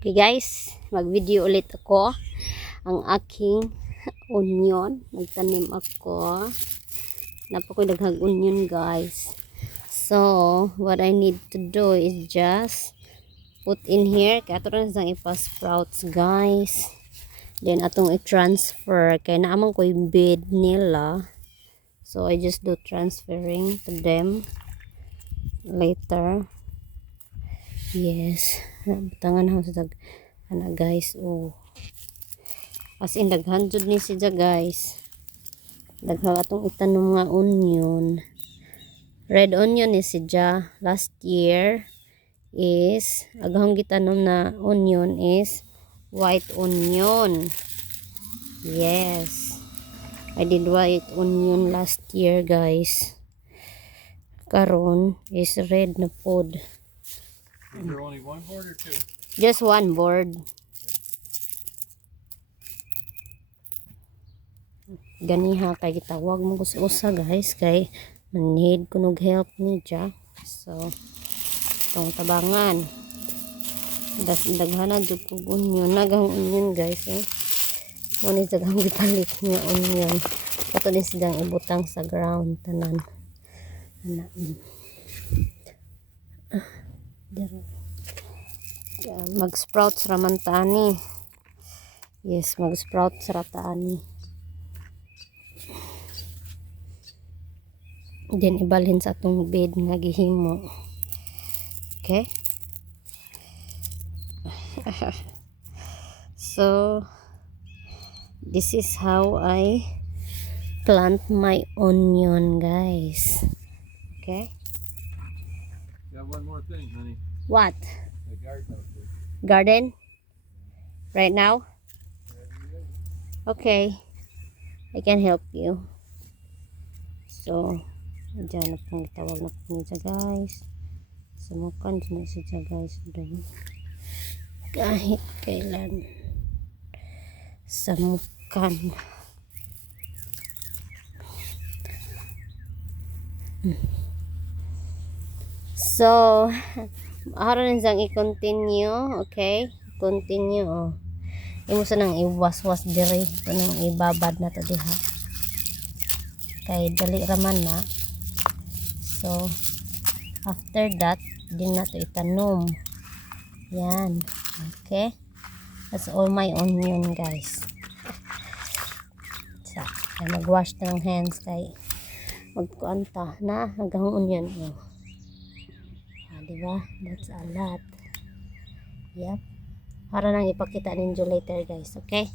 Okay guys, mag-video ulit ako. Ang aking onion. Nagtanim ako. Napakoy daghang onion guys. So, what I need to do is just put in here. Kaya ito rin sang ipa-sprouts guys. Then, atong i-transfer. Kaya naamang ko yung bed nila. So, I just do transferring to them later. Yes. Tangan ako sa ana guys. Oh. As in daghan jud ni siya guys. Daghang atong itanom nga onion. Red onion ni siya. Last year is aghang gitanom na onion is white onion. Yes. I did white onion last year guys. Karon is red na pod. Is there only one board or two? Just one board. Ganiha kay gitawag mo usa guys kay need kunog help ni ja. So tong tabangan. Daghana jud kog onion, nagang onion guys eh. Mo ni daghang gipalit niya onion. Kato din silang ibutang sa ground tanan. Ana. Mag-sprouts raman tani. Yes, mag-sprouts ra tani. Then ibalhin sa atong bed nga gihimo. Okay? So this is how I plant my onion guys. Okay? Got one more thing, honey. What? The garden out there. Garden? Right now? Okay. I can help you. So, dyan na pong itawag na po niya guys. Samukan dyan na siya guys. Kahit kailan. Samukan. So, aron siyang i-continue. Okay? Continue. Oh. Imo sa nang iwas-was diri. Ito nang ibabad na to diha. Kay dali raman na. So, after that, din na to itanom. Yan. Okay? That's all my onion guys. So, mag-wash na ng hands kay magkuanta na hanggang onion. Oh. Diba? That's a lot. Yep. Para nang ipakita ninyo later guys. Okay?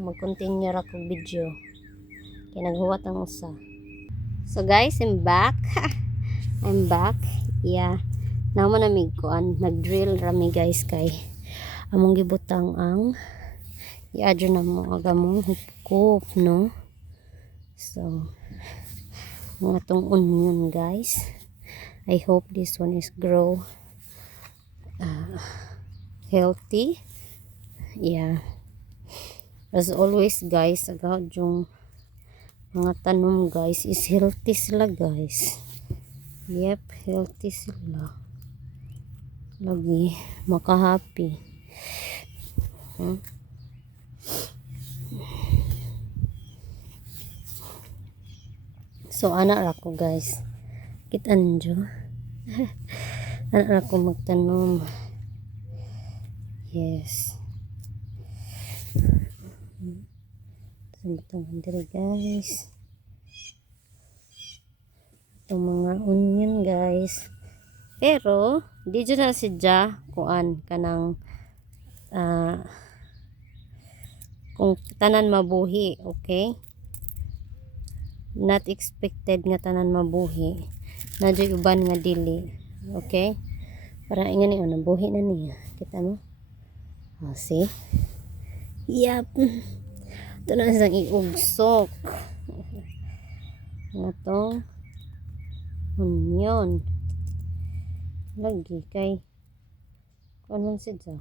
Mag-continue ra kong video. Kaya naghuwat ang usa. So guys, I'm back. I'm back. Yeah. Naman namig kuan. Nag-drill rami guys kay among gibutang ang i-adjo na mo agamong hukop no. So mga tong onion guys. I hope this one is grow healthy. Yeah. As always guys, agad yung mga tanom guys is healthy sila guys. Yep, healthy sila. Lagi makahappy. So anak ako guys. Kitaan nyo. Anak ako magtanom. Yes. Itong diri guys. Itong mga onion guys. Pero, di dyan na sidya kuan kanang kung tanan mabuhi. Okay? Not expected nga tanan mabuhi. Nadyo uban nga dili. Okay? Para ingan ni nabuhi na niya. Kita mo? Oh, see? Yep. Ito na isang iugsok. Nga tong onion. Lagi kay kuan man siya.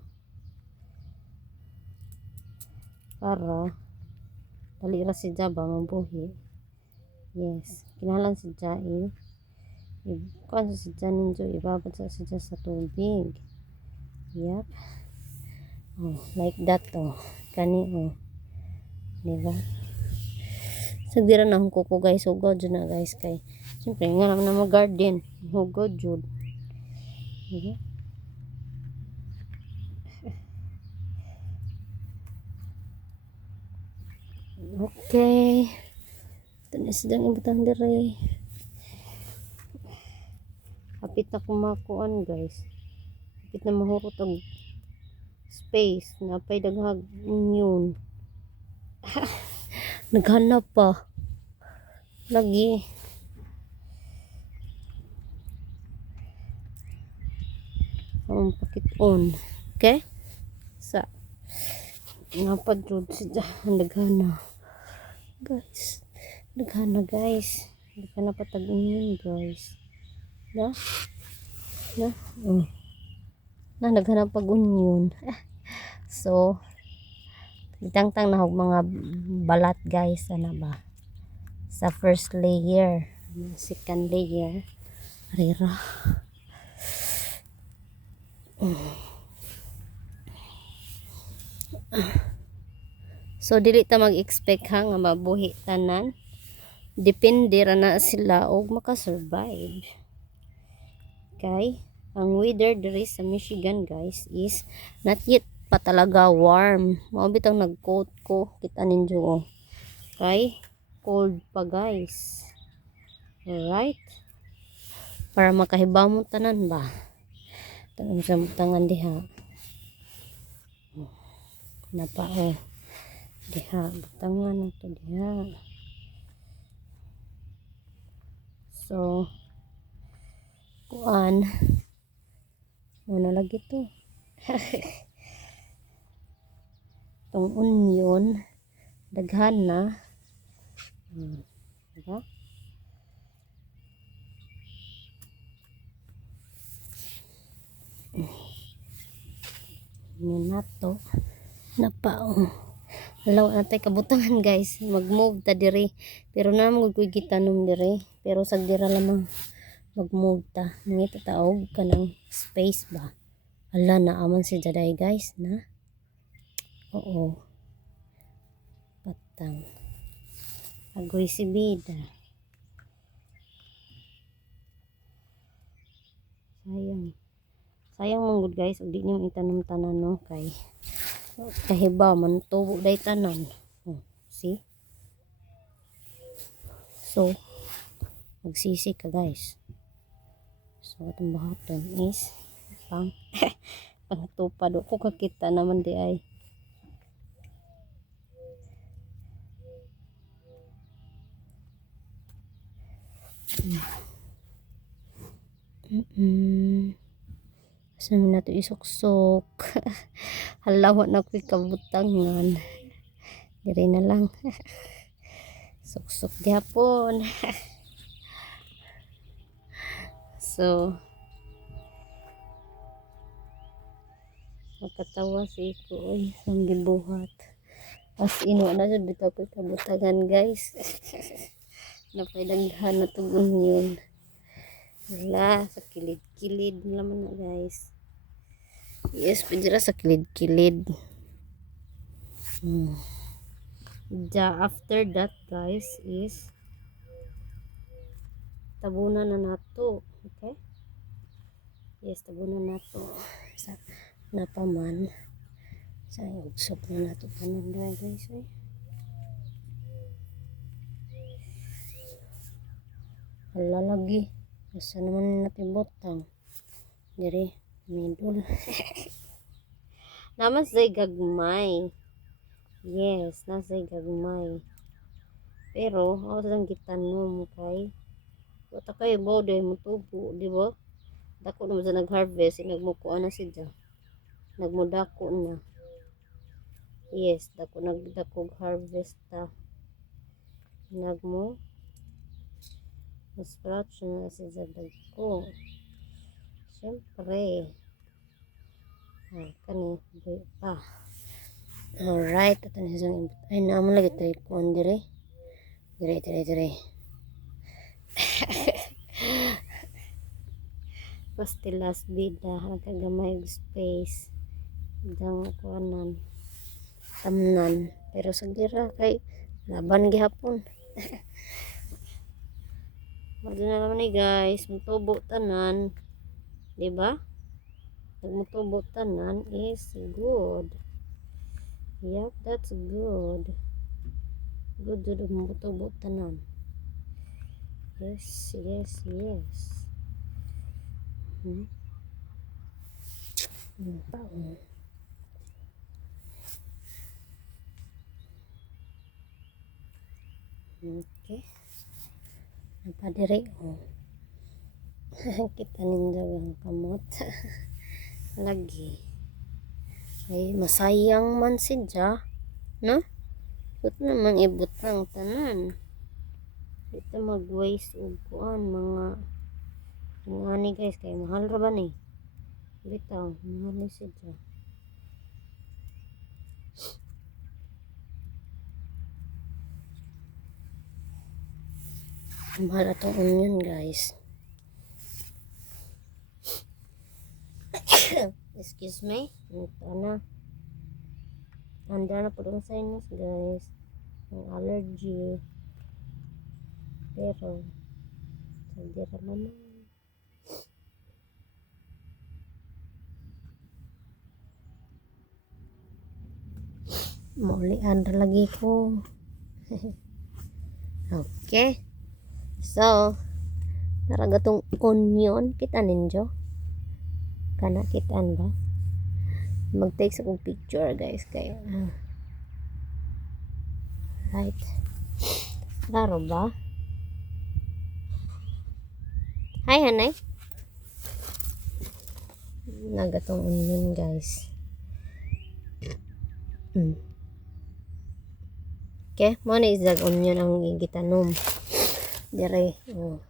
Para dali ra siya ba mabuhi. Yes. Kinahanglan siya kuan sa siya ninyo ibabad sa siya sa tubig. Yep. Oh, like that oh. Kani oh. Diba? Sagdira na akong kuko guys. Hugod dyan na guys. Kay, siyempre nga naman na mag-garden. Hugod dyan. Diba? Okay. Ito na sidang ibutang dire. Kapit na kumakuan guys. Kapit na mahurot ang space. Napay daghag yun. Naghanap pa. Lagi. Ang pakit on. Okay? Sa. Napadrod siya. Naghana. Guys. Naghana guys. Naghana patagun yun guys. Na? Na? Oh. Na, naghanap pag onion. So, itang-tang na mga balat guys. Ano ba? Sa first layer. Second layer. Rira. So, dili ta mag-expect ha nga mabuhi tanan. Depende ra na sila og makasurvive. Okay? Ang weather diri sa Michigan guys is not yet pa talaga warm. Mao bitaw nag-coat ko, kita ninyo oh. Okay? Cold pa guys. Alright? Para makahibaw mo tanan ba? Tanong sa tangan diha. Napa oh. Diha, butangan ito diha. So, kuan ano lagi to itong onion daghan na diba? Yun na to napao alaw natay kabutangan guys mag-move ta diri pero na magkuy gitanom diri pero sagdira lamang mag-move ta ngita taog ka ng space ba ala na aman si Jaday guys na oo patang agoy si Bida sayang manggod guys ug di nimo itanom tanan no kay kahibaw man tubo day tanan oh, see so magsisi ka guys. So, itong bahaton is pang pangtupad. Ako kakita naman di ay. Saan na ito isuksok? Halawa na ko'y kabutangan. Dire na lang. Suksok gyapon. So, makatawa si ko oy ang gibuhat. As ino na jud bitaw ko kabutangan guys. Napay-daghan na tong onion. Wala sa kilid-kilid naman na guys. Yes, pwede sa kilid-kilid. After that guys is tabunan na nato. Okay? Yes, tabunan nato. Sa napaman. Sa ugsok na nato tanan guys. Eh. Hala lagi. Basta naman natin botang. Diri, middle. Naman say gagmay. Yes, nasay gagmay. Pero, ako lang gitanom kay wata kayo ba dahil mutubo, di ba? Dako naman sa nag-harvest, nagmukuan na siya. Nagmudako na. Yes, nagdakog harvest ta. Scratch na siya dagko. Siyempre. Kani, alright, ito na siya. Ay, naman lagi tayo kuan dire. Dire. pastilas bida kagamay og space dang kuanan tamnan pero sa gira kay laban gihapon. Madala naman ni guys, mutubo tanan, di ba? Pag mutubo tanan is good. Yep, that's good. Good to mutubo tanan. Yes, yes, yes. Baon. Okay. Napadiri oh. Kita ninyo ang kamot. Lagi. Ay, masayang man siya. No? Ba't naman ibot ng tanan? Dito mag-waste o kuan mga ani guys. Kaya mahal ra ba ni? Bitaw, mahal ni siya. Mahal atong onion guys. Excuse me. Ito na. Handa na po ng sinus guys. Ang allergy. Pero hindi naman. Maulian ra lagi ko. Okay. So, naragatong onion kita ninyo. Kana kitaan ba? Mag-take sa kong picture guys kaya. Right. Klaro ba? Hi hanay. Nagatong onion guys. Okay, mo na isdag onion ang gitanom. Dire.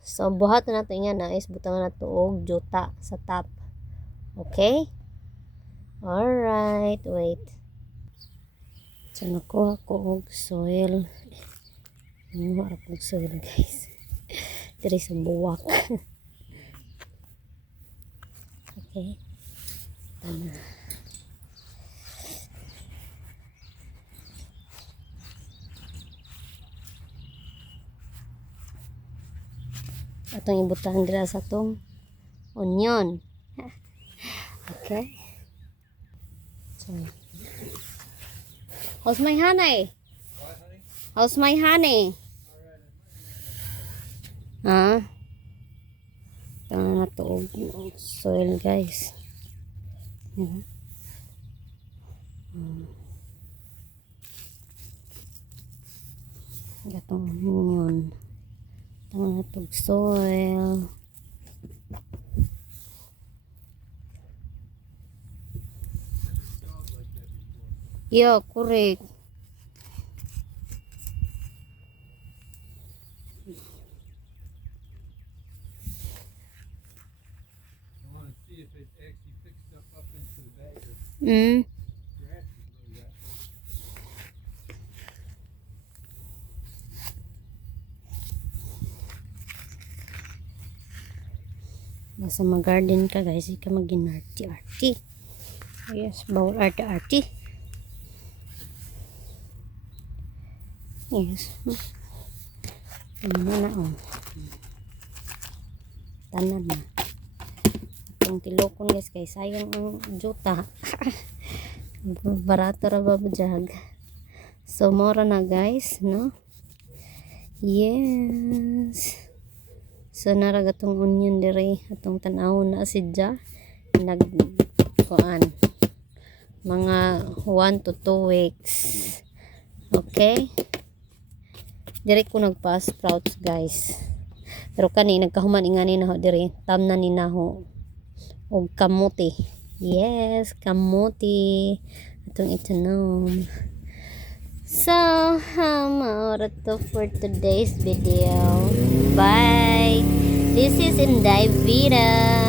So buhat na nato nga na is butang na to og juta sa top. Okay? Alright, wait. So nakuha ko og soil. Nakuha ko og soil guys. Dire sa buwak. Okay. Tama. Atong ibutang dira sa tong onion. Okay. So, how's my honey? What, honey? How's my honey? Ha? Tangan na to og soil guys. Gatong onion. Tangan na to og soil. Yeah, correct. I want to see if it actually picks stuff up into the bag or Mm. grass is really that. Nasa mag-garden ka guys, ika mag-ginarty-arty. Yes, bawal arty-arty. Yes. Ano na oh. Tanan na. Itong tilokon guys, kay sayang ang juta. Barato ra ba bujag. So, mora na guys, no? Yes. So, naragatong onion dire. Atong tanawon na sidya. Nagkuan. Mga 1 to 2 weeks. Okay? Dire ko nagpa-sprouts guys. Pero kani nagkahuman ingani na ho dire. Tamnan ni naho. Og kamuti. Yes, kamuti. Atong itanom. So, maura to for today's video. Bye. This is Inday Vida.